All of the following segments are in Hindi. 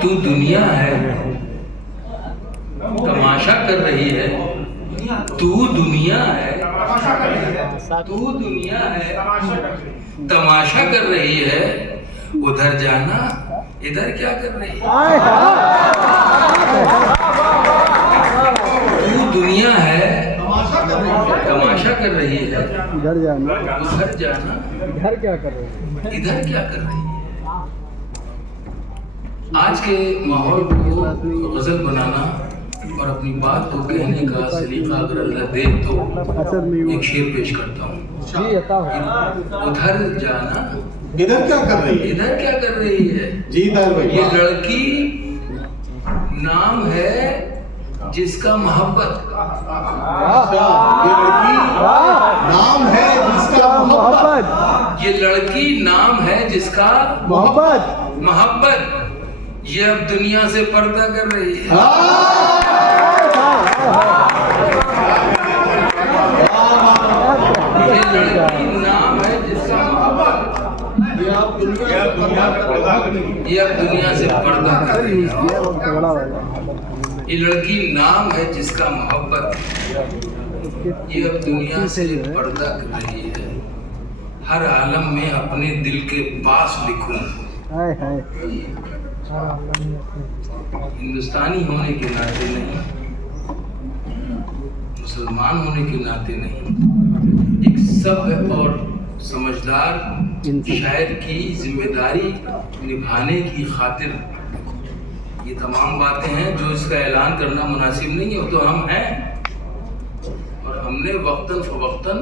तू दुनिया है, तमाशा कर रही है। तू दुनिया है, तू दुनिया है, तमाशा कर रही है। उधर जाना, इधर क्या कर रही है? तू दुनिया है, तमाशा कर रही है। इधर जाना, उधर जाना, इधर क्या कर रहे हैं? इधर क्या कर रही है? आज के माहौल को गजल बनाना और अपनी बात को कहने का सलीका अगर अल्लाह दे तो असर नहीं हुआ। एक शेर पेश करता हूँ। जी अता उधर जाना, इधर क्या कर रही है? इधर क्या कर रही है? जी तार भाई, ये लड़की नाम है जिसका मोहब्बत, अच्छा, ये लड़की नाम है जिसका मोहब्बत, ये लड़की नाम है जिसका मोहब्बत। मोहब्बत, ये अब दुनिया से पर्दा कर रही है। ये लड़की नाम है जिसका मोहब्बत, ये अब दुनिया से पर्दा कर रही है। ये लड़की नाम है जिसका मोहब्बत, ये अब दुनिया से पर्दा कर रही है। हर आलम में अपने दिल के पास लिखूं, हिंदुस्तानी होने के नाते नहीं, मुसलमान होने के नाते नहीं, एक सभ्य और समझदार शायर की जिम्मेदारी निभाने की खातिर ये तमाम बातें हैं जो इसका ऐलान करना मुनासिब नहीं है। तो हम हैं और हमने वक्तन फवक्तन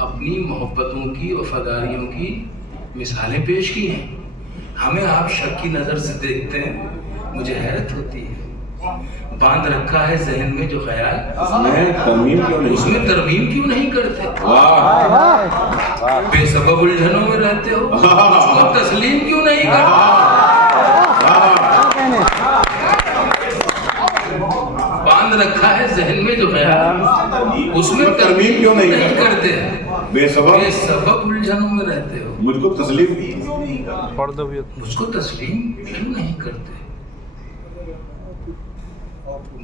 अपनी मोहब्बतों की वफादारियों की मिसालें पेश की हैं। हमें आप शक की नज़र से देखते हैं, मुझे हैरत होती है। बांध रखा है जहन में जो ख्याल, उसमें तरमीम क्यों नहीं करते? बेसबब उलझनों में रहते हो, उसको तस्लीम क्यों नहीं करते? बांध रखा है जहन में जो ख्याल, उसमें तरमीम क्यों नहीं करते? बेसबब उलझनों में रहते हो, मुझको तस्लीम उसको तस्लीम क्यों नहीं करते?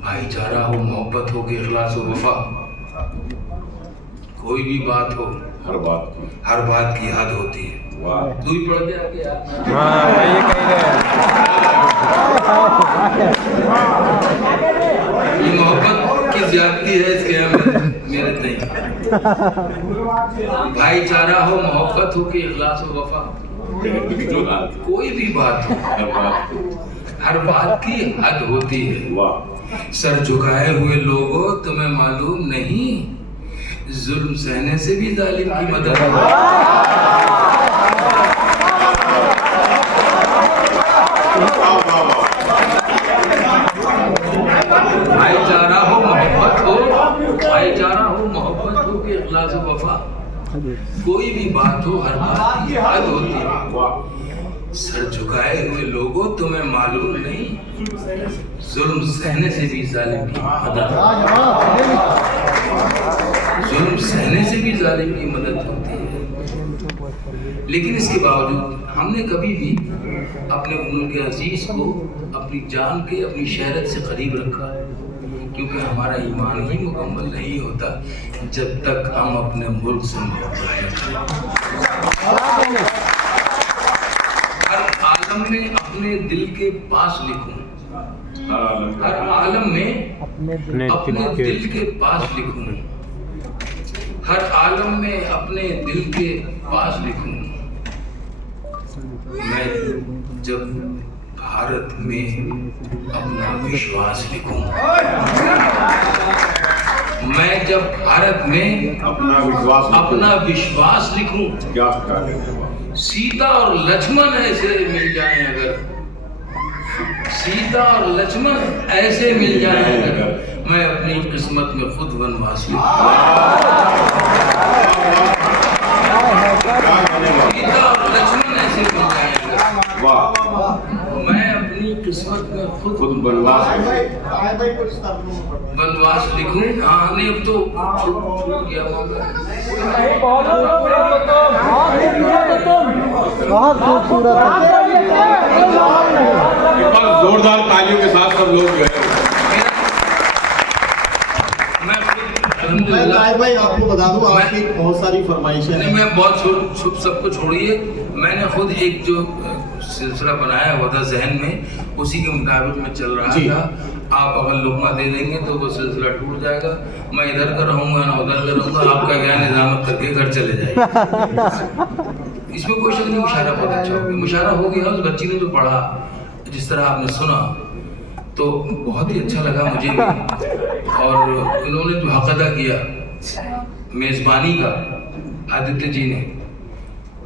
भाईचारा हो, मोहब्बत हो, कि इखलास हो, वफा, कोई भी बात हो, हर बात की हद होती है। वाह, तू ही पढ़ दे आगे यार। ये मोहब्बत की ज्यादती है इसके मेरे नहीं। भाईचारा हो, मोहब्बत हो, कि इखलास हो, वफा, कोई भी बात हो, हर बात की हद होती है। वाह, सर झुकाए हुए लोगों, तुम्हें मालूम नहीं, जुल्म सहने से भी जालिम की मदद भाईचारा हो, मोहब्बत हो, भाईचारा हो, मोहब्बत हो, कि इखलास हो, वफा, कोई भी बात हो, हर बात की हद होती है। सर झुकाए हुए लोगों, तुम्हें मालूम नहीं, जुल्म सहने से भी जालिम की मदद, जुल्म सहने से भी जालिम की मदद होती है। लेकिन इसके बावजूद हमने कभी भी अपने मुल्क अजीज को अपनी जान के, अपनी शहरत से करीब रखा, क्योंकि हमारा ईमान ही मुकम्मल नहीं होता जब तक हम अपने मुल्क से मोहब्बत रखें। हर आलम में अपने दिल के पास लिखूं, हर आलम में अपने दिल के पास लिखूं, हर आलम में अपने दिल के पास लिखूं। मैं जब भारत में अपना विश्वास लिखूं, मैं जब भारत में अपना विश्वास लिखूं, क्या सीता और लक्ष्मण ऐसे मिल जाएं अगर, सीता और लक्ष्मण ऐसे मिल जाएं अगर, मैं अपनी किस्मत में खुद वनवास लिखूं। सीता और लक्ष्मण ऐसे मिल जाएं अगर, मैं अपनी किस्मत में खुद वनवास लिखूं। हाँ, नहीं अब तो छूट गया बहुत खूबसूरत है। तालियों के साथ सब लोग जो है मैं ताहिर भाई आपको बता दूं आपकी बहुत सारी फरमाइशें हैं। मैं बहुत सबको छोड़िए, मैंने खुद एक जो सिलसिला बनाया हुआ था जहन में, उसी के मुताबिक मैं चल रहा था। आप अगर लुकमा दे देंगे तो वो सिलसिला टूट जाएगा, मैं इधर का रहूँगा ना उधर का रहूँगा, आपका ज्ञान निजामत करके घर चले जाएगा। इसमें कोई शक नहीं, मुशायरा बहुत अच्छा हो गया, मुशायरा हो गया। उस बच्ची ने जो पढ़ा, जिस तरह आपने सुना, तो बहुत ही अच्छा लगा मुझे भी। और उन्होंने जो हक अदा किया मेज़बानी का आदित्य जी ने,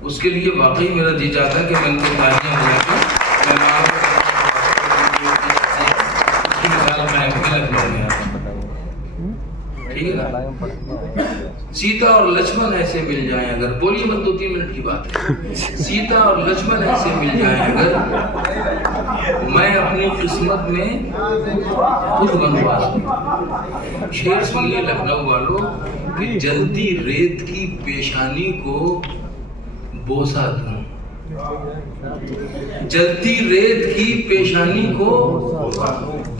उसके लिए वाकई मेरा जी चाहता है कि मैं इनको तालियां बजाकर ठीक है ना। सीता और लक्ष्मण ऐसे मिल जाएं अगर, बोलिए बस 2-3 मिनट की बात है। सीता और लक्ष्मण ऐसे मिल जाएं अगर, मैं अपनी किस्मत में खुद बनवा। शेर सुनिए लखनऊ वालों कि जल्दी रेत की पेशानी को बोसा दूं, जलती रेत की पेशानी को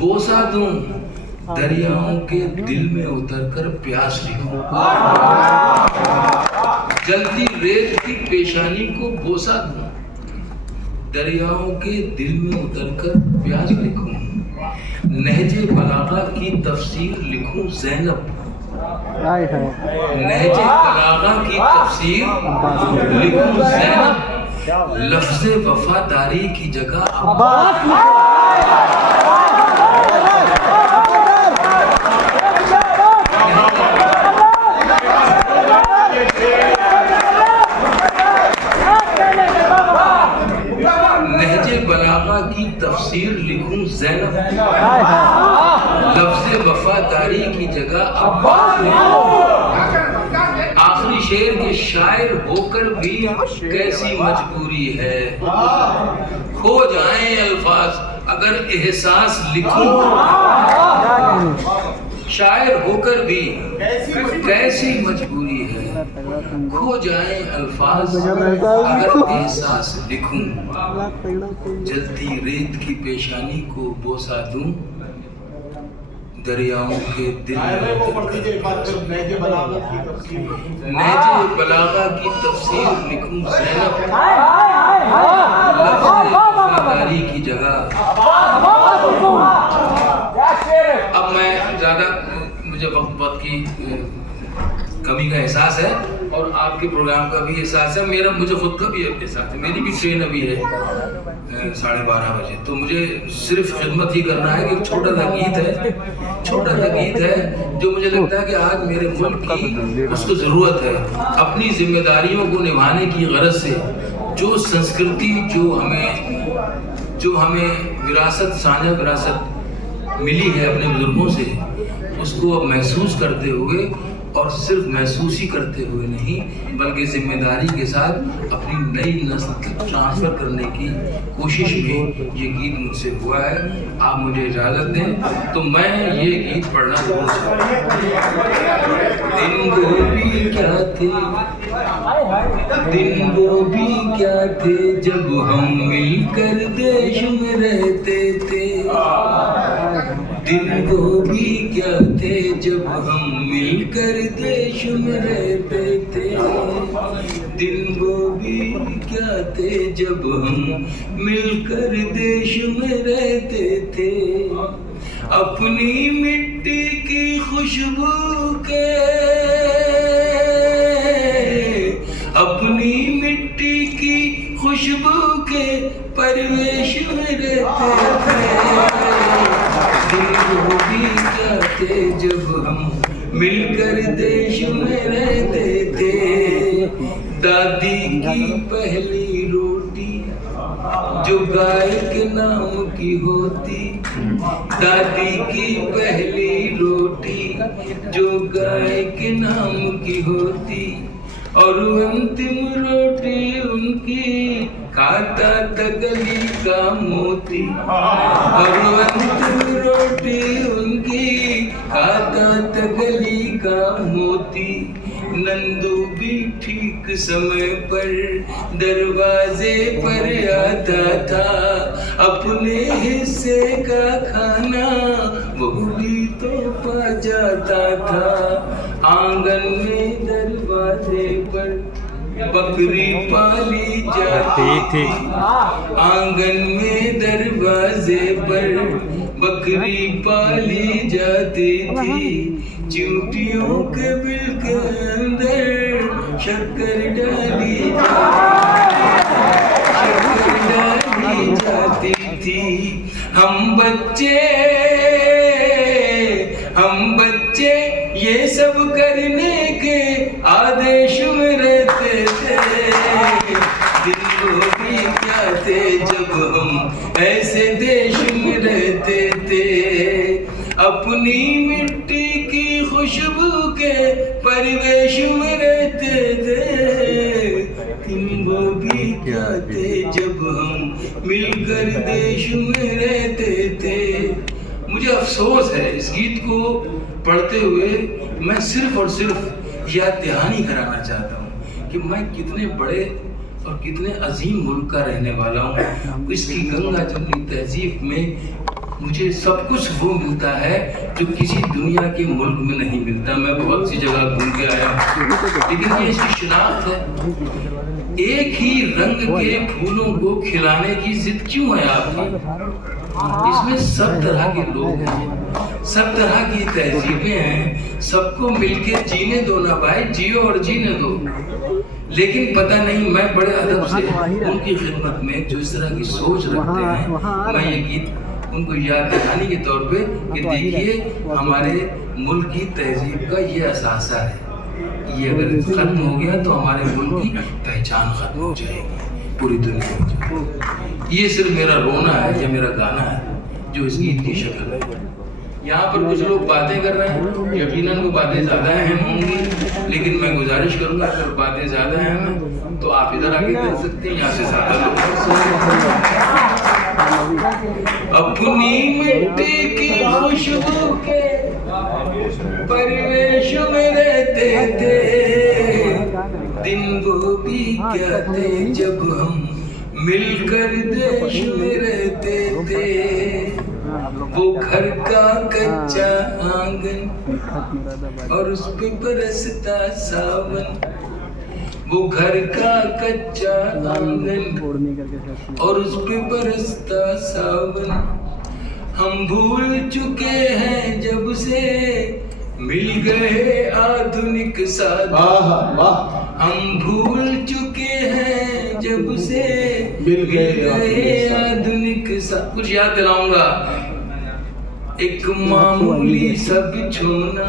बोसा दूं, दरियाओं के दिल में उतरकर प्यास लिखूं। जलती रेत की पेशानी को बोसा दूं, दरियाओं के दिल में उतरकर प्यास लिखूं, नहजे बलागा की तफसीर लिखूं ज़ैनब, नहजे बलागा की तफसीर लिखूं ज़ैनब, लफ्ज़े वफादारी की जगह अब्बास नहजे बलागा की तफसीर लिखूं ज़ैनब, लफ्ज़े वफादारी की जगह अब्बास लिखूं। आखिरी शेर के शायर होकर भी कैसी मजबूरी है, खो जाएं अल्फाज अगर एहसास लिखूं। शायर होकर भी कैसी मजबूरी है, खो जाएं अल्फाज अगर एहसास लिखूं, जलती रेत की पेशानी को बोसा दूं, दरियाओं के दिल नहजे बलागा की तफसीर लिखूं ज़ैनब, लफ्ज़े वफादारी की जगह। अब मैं ज़्यादा, मुझे वक्त की कमी का एहसास है और आपके प्रोग्राम का भी एहसास है, मेरा मुझे खुद का भी एहसास है। मेरी भी ट्रेन अभी है 12:30 बजे, तो मुझे सिर्फ खिदमत ही करना है कि छोटा सा गीत है, छोटा सा गीत है जो मुझे लगता है कि आज मेरे मुल्क की उसको ज़रूरत है। अपनी जिम्मेदारियों को निभाने की गरज से जो संस्कृति जो हमें विरासत, साझा विरासत मिली है अपने बुजुर्गों से, उसको अब महसूस करते हुए, और सिर्फ महसूस ही करते हुए नहीं बल्कि जिम्मेदारी के साथ अपनी नई नस्ल तक ट्रांसफ़र करने की कोशिश में ये गीत मुझसे हुआ है। आप मुझे इजाज़त दें तो मैं ये गीत पढ़ना जरूर चाहूँगा। दिन वो भी क्या थे, दिन वो भी क्या थे जब हम मिलकर देश में रहते थे, दिन वो भी क्या थे जब हम मिलकर देश में रहते थे, दिन वो भी क्या थे जब हम मिलकर देश में रहते थे, अपनी मिट्टी की खुशबू के, अपनी मिट्टी की खुशबू के परिवेश में रहते थे, दिन वो भी क्या थे जब हम मिलकर देश में रहते थे, दादी की पहली रोटी जो गाय के नाम की होती, दादी की पहली रोटी जो गाय के नाम की होती, और अंतिम रोटी उनकी खाता था गली का मोती, और अंतिम रोटी उनकी खाता था गली का मोती, नंदू भी ठीक समय पर दरवाजे पर आता था, अपने हिस्से का खाना वो भी तो पा जाता था। आंगन में दरवाजे पर बकरी पाली जाती थी, आंगन में दरवाजे पर बकरी पाली जाती थी। चींटियों के बिल के अंदर शक्कर डाली जाती थी। हम बच्चे ये सब करने के आदेश में रहते थे। दिन वो भी क्या थे जब हम ऐसे देश में रहते थे। अपनी मिट्टी की खुशबू के परिवेश में रहते थे। दिन वो भी क्या थे जब हम मिलकर देश में रहते थे। मुझे अफसोस है इस गीत को पढ़ते हुए, मैं सिर्फ और सिर्फ याद दहानी कराना चाहता हूँ कि मैं कितने बड़े और कितने अजीम मुल्क का रहने वाला हूँ। इसकी गंगा जमनी तहजीब में मुझे सब कुछ वो मिलता है जो किसी दुनिया के मुल्क में नहीं मिलता। मैं बहुत सी जगह घूम के आया हूँ, लेकिन ये इसकी शिनाख्त है। एक ही रंग के फूलों को खिलाने की जिद क्यों है आपकी? इसमें सब तरह के लोग हैं, सब तरह की तहजीबें हैं, सबको मिलके जीने दो ना भाई, जियो और जीने दो। लेकिन पता नहीं, मैं बड़े अदब से उनकी खिदमत में जो इस तरह की सोच रखते हैं, मैं ये गीत उनको याद दिलाने के तौर पे कि देखिए हमारे मुल्क की तहजीब का ये असासा है। ये अगर खत्म हो गया तो हमारे मुल्क की पहचान खत्म हो जाएगी, पूरी दुनिया हो जाएगी। ये सिर्फ मेरा रोना है या मेरा गाना है जो इस गीत की शक्ल है। यहाँ पर कुछ लोग बातें कर रहे हैं, यकीनन वो बातें ज़्यादा अहम होंगी, लेकिन मैं गुजारिश करूँगा अगर बातें ज़्यादा अहम हैं तो आप इधर आके कर सकते हैं, यहाँ से ज़्यादा लोग। अपनी मिट्टी की खुशबू के परिवेश में रहते थे। दिन वो भी क्या थे जब हम मिलकर देश में रहते थे। वो घर का कच्चा आंगन और उस पे बरसता सावन। वो घर का कच्चा आंगन और उस पे बरसता सावन। हम भूल चुके हैं जब से मिल गए आधुनिक साधन। हम भूल चुके हैं जब से मिल गए आधुनिक साधन। कुछ याद दिलाऊंगा, एक मामूली सा बिछोना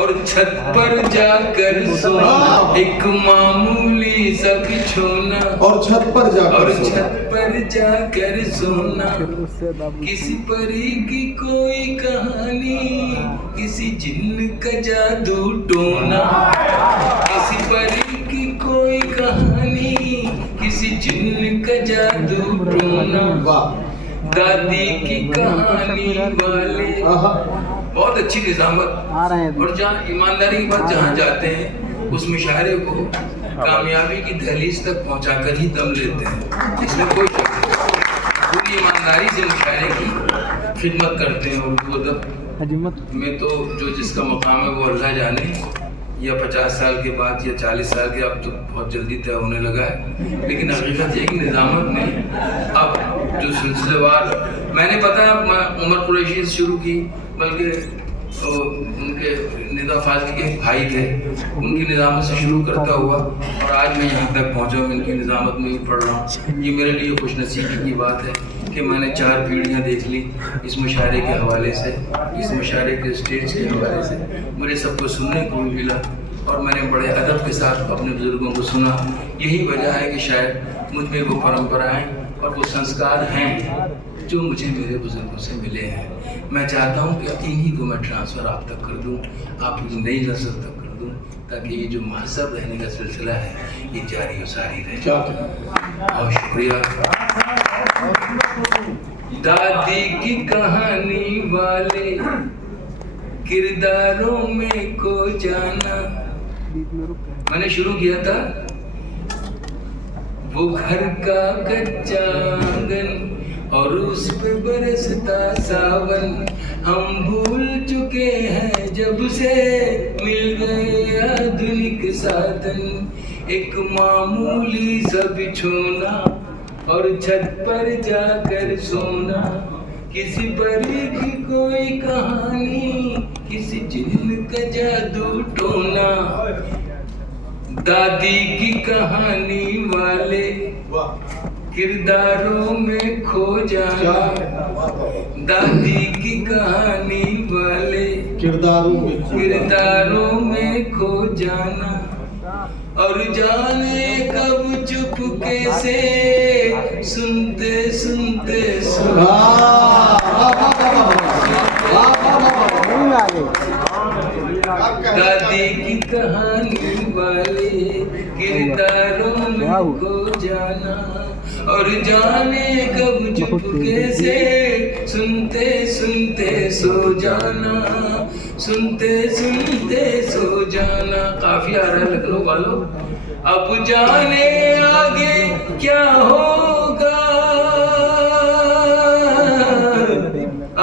और छत पर जाकर सोना। एक मामूली सा बिछोना और छत पर जाकर सोना। किसी परी की कोई कहानी, किसी जिन्न का जादू टोना। किसी परी की कोई कहानी, किसी जिन्न का जादू टोना। दादी की कहानी वाले। बहुत अच्छी निजामत। और जहाँ ईमानदारी की बात जहाँ जाते हैं उस मुशायरे को कामयाबी की दहलीज तक पहुँचाकर ही दम लेते हैं, इसमें कोई शक नहीं। पूरी ईमानदारी से मुशायरे की खिदमत करते हैं। और अदब में तो जो जिसका मकाम है वो अल्लाह जाने, या 50 साल के बाद या 40 साल के, अब तो बहुत जल्दी तय होने लगा है। लेकिन हकीकत ये कि निज़ामत में अब जो सिलसिलेवार, मैंने पता उमर कुरैशी से शुरू की, बल्कि उनके निदा फाज़ली के भाई थे, उनकी निज़ामत से शुरू करता हुआ और आज मैं यहाँ तक पहुँचा हूँ, इनकी निज़ामत में ही पढ़ रहा हूँ। ये मेरे लिए खुशनसीबी की बात है कि मैंने 4 पीढ़ियाँ देख ली इस मुशायरे के हवाले से, इस मुशायरे के स्टेज के हवाले से। मुझे सबको सुनने को भी मिला और मैंने बड़े अदब के साथ अपने बुज़ुर्गों को सुना। यही वजह है कि शायद मुझ में वो परंपराएँ और वो संस्कार हैं जो मुझे मेरे बुज़ुर्गों से मिले हैं। मैं चाहता हूँ कि इन्हीं को मैं ट्रांसफ़र आप तक कर दूँ, आपकी नई नस्ल तक कर दूँ, ताकि ये जो महज़ब रहने का सिलसिला है ये जारी और सारी रहे। बहुत शुक्रिया। दादी की कहानी वाले किरदारों में खो जाना। मैंने शुरू किया था, वो घर का कच्चा आंगन और उस पे बरसता सावन, हम भूल चुके हैं जब से मिल गए आधुनिक साधन। एक मामूली सा बिछोना और छत पर जाकर सोना, किसी परी की कोई कहानी, किसी जिन्न का जादू टोना। दादी की कहानी वाले किरदारों में खो जाना, दादी की कहानी वाले किरदारों में खो जाना। और जाने कब चुपके से सुनते सुनते दादी की कहानी वाले किरदारों में खो जाना। और जाने कब चुपके से सुनते सुनते सो जाना, सुनते सुनते सो जाना। काफी आ रहा है लखनऊ वालों। अब जाने आगे क्या होगा,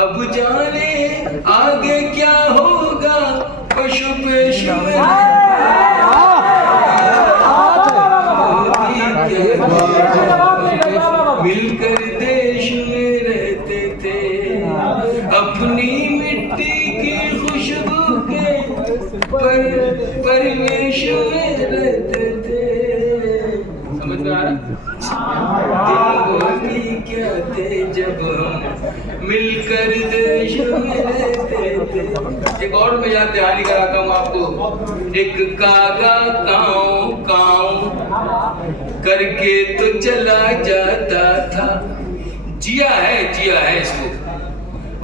अब जाने आगे क्या होगा, पशु पेशु मिलकर देश में रहते थे, अपनी मिट्टी की खुशबू के परिवेश में रहते थे। समझ में आ रहा? दिन क्या थे जब हम मिलकर देश में रहते थे। एक और मैं याद दहानी कराता हूँ आपको। एक कागा काऊ काऊ करके तो चला जाता था। जिया है इसको,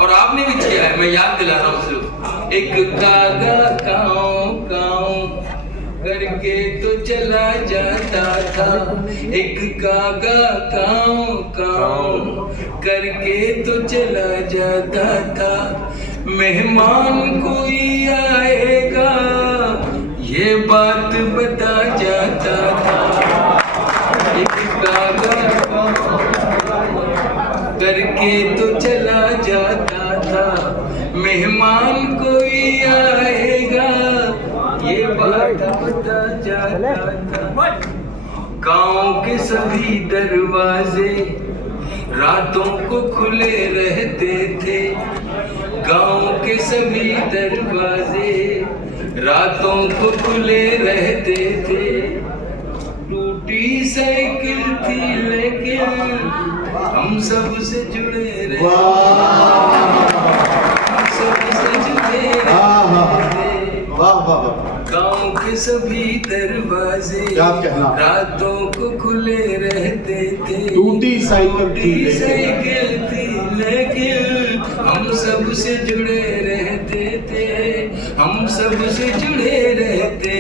और आपने भी जिया है, मैं याद दिला रहा हूँ सिर्फ। एक कागा काऊ काऊ करके तो चला जाता था, एक कागा काऊ काऊ करके तो चला जाता था। मेहमान कोई आएगा ये बात बता जाता था, एक कागा करके तो चला जाता था। मेहमान कोई आएगा ये बात बता जाता था। गांव के सभी दरवाजे रातों को खुले रहते थे, गांव के सभी दरवाजे रातों को खुले रहते थे। टूटी साइकिल थी लेकिन हम सब से जुड़े रहे, सबसे जुड़े रहे। गांव के सभी दरवाजे रातों को खुले रहते थे। टूटी साइकिल थी लेकिन हम सब से जुड़े रहते थे, हम सब से जुड़े रहते थे।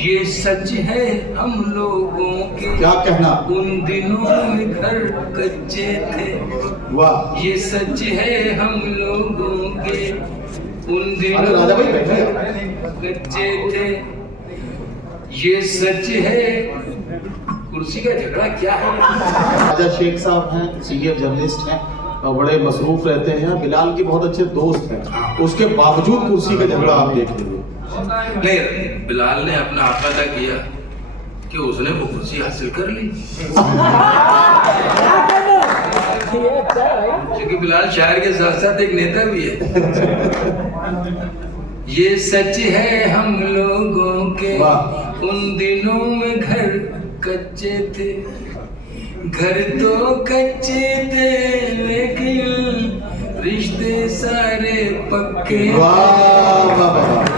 ये सच है हम लोगों के, क्या कहना, उन दिनों में घर कच्चे थे। वाह, ये सच है हम लोगों के, उन दिनों राजा भाई बैठे कच्चे थे। ये सच है। कुर्सी का झगड़ा क्या है? राजा शेख साहब हैं, सीनियर जर्नलिस्ट हैं और बड़े मसरूफ रहते हैं। बिलाल के बहुत अच्छे दोस्त हैं, उसके बावजूद कुर्सी का झगड़ा आप देख लीजिए। नहीं, बिलाल ने अपना आकादा किया कि उसने वो कुर्सी हासिल कर ली, क्योंकि बिलाल शायर के साथ साथ एक नेता भी है। ये सच है हम लोगों के, उन दिनों में घर कच्चे थे। घर तो कच्चे थे लेकिन रिश्ते सारे पक्के,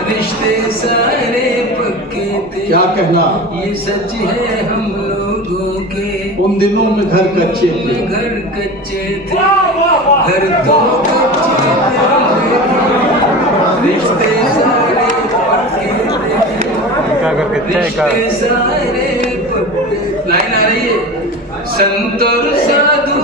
रिश्ते सारे पक्के थे। क्या कहना, ये सच है हम लोगों के, उन दिनों में घर कच्चे थे, घर कच्चे थे। घर तो कच्चे थे रिश्ते सारे पक्के थे, रिश्ते सारे पक्के। लाइन आ रही है। संत और साधु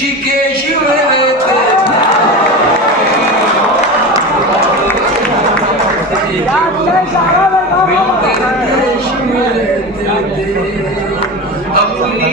ऋषिकेश में रहते मिलकर देश में रहते थे, अपनी